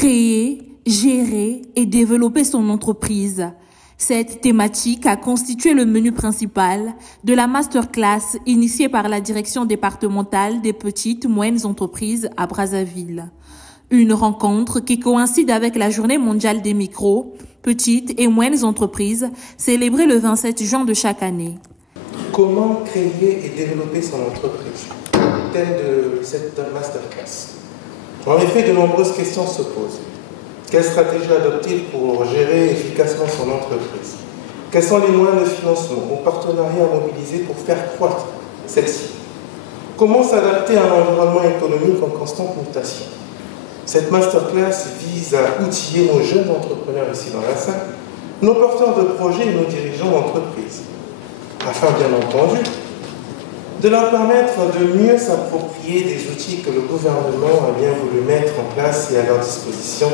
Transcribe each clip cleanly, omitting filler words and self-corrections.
Créer, gérer et développer son entreprise. Cette thématique a constitué le menu principal de la masterclass initiée par la direction départementale des petites moyennes entreprises à Brazzaville. Une rencontre qui coïncide avec la Journée mondiale des micros, petites et moyennes entreprises, célébrée le 27 juin de chaque année. Comment créer et développer son entreprise? Thème de cette masterclass. En effet, de nombreuses questions se posent. Quelle stratégie adopter pour gérer efficacement son entreprise? Quels sont les moyens de financement ou partenariats à mobiliser pour faire croître celle-ci? Comment s'adapter à un environnement économique en constante mutation? Cette masterclass vise à outiller nos jeunes entrepreneurs ici dans la salle, nos porteurs de projets et nos dirigeants d'entreprise, afin bien entendu de leur permettre de mieux s'approprier des outils que le gouvernement a bien voulu mettre en place et à leur disposition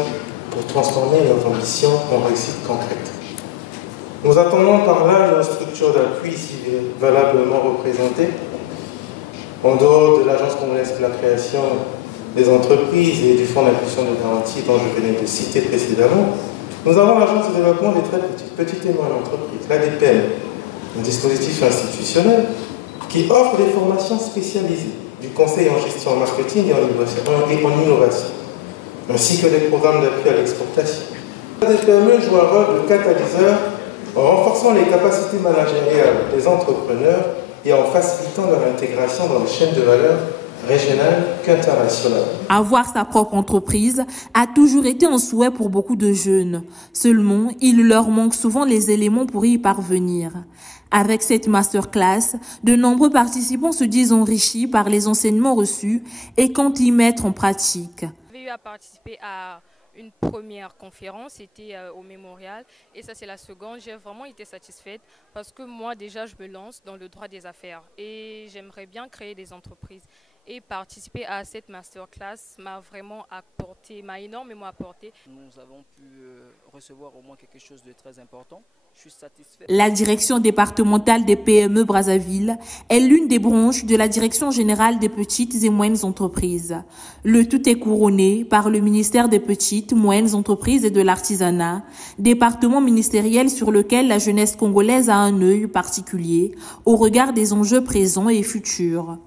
pour transformer leurs ambitions en réussite concrète. Nous attendons par là nos structures d'appui ici valablement représentées, en dehors de l'Agence congolaise pour la création des entreprises et du Fonds d'impulsion de garantie dont je venais de citer précédemment. Nous avons l'Agence de développement des très petites et moyennes entreprises, l'ADPM, un dispositif institutionnel qui offre des formations spécialisées du conseil en gestion en marketing et en innovation, ainsi que des programmes d'appui à l'exportation. La DPME joue un rôle de catalyseur en renforçant les capacités managériales des entrepreneurs et en facilitant leur intégration dans les chaînes de valeur régionales qu'internationales. Avoir sa propre entreprise a toujours été un souhait pour beaucoup de jeunes. Seulement, il leur manque souvent les éléments pour y parvenir. Avec cette masterclass, de nombreux participants se disent enrichis par les enseignements reçus et comptent y mettre en pratique. J'ai eu à participer à une première conférence, c'était au Mémorial, et ça c'est la seconde. J'ai vraiment été satisfaite parce que moi déjà je me lance dans le droit des affaires et j'aimerais bien créer des entreprises. Et participer à cette masterclass m'a vraiment apporté, m'a énormément apporté. Nous avons pu recevoir au moins quelque chose de très important. Je suis satisfait. La direction départementale des PME Brazzaville est l'une des branches de la direction générale des petites et moyennes entreprises. Le tout est couronné par le ministère des petites, moyennes entreprises et de l'artisanat, département ministériel sur lequel la jeunesse congolaise a un œil particulier au regard des enjeux présents et futurs.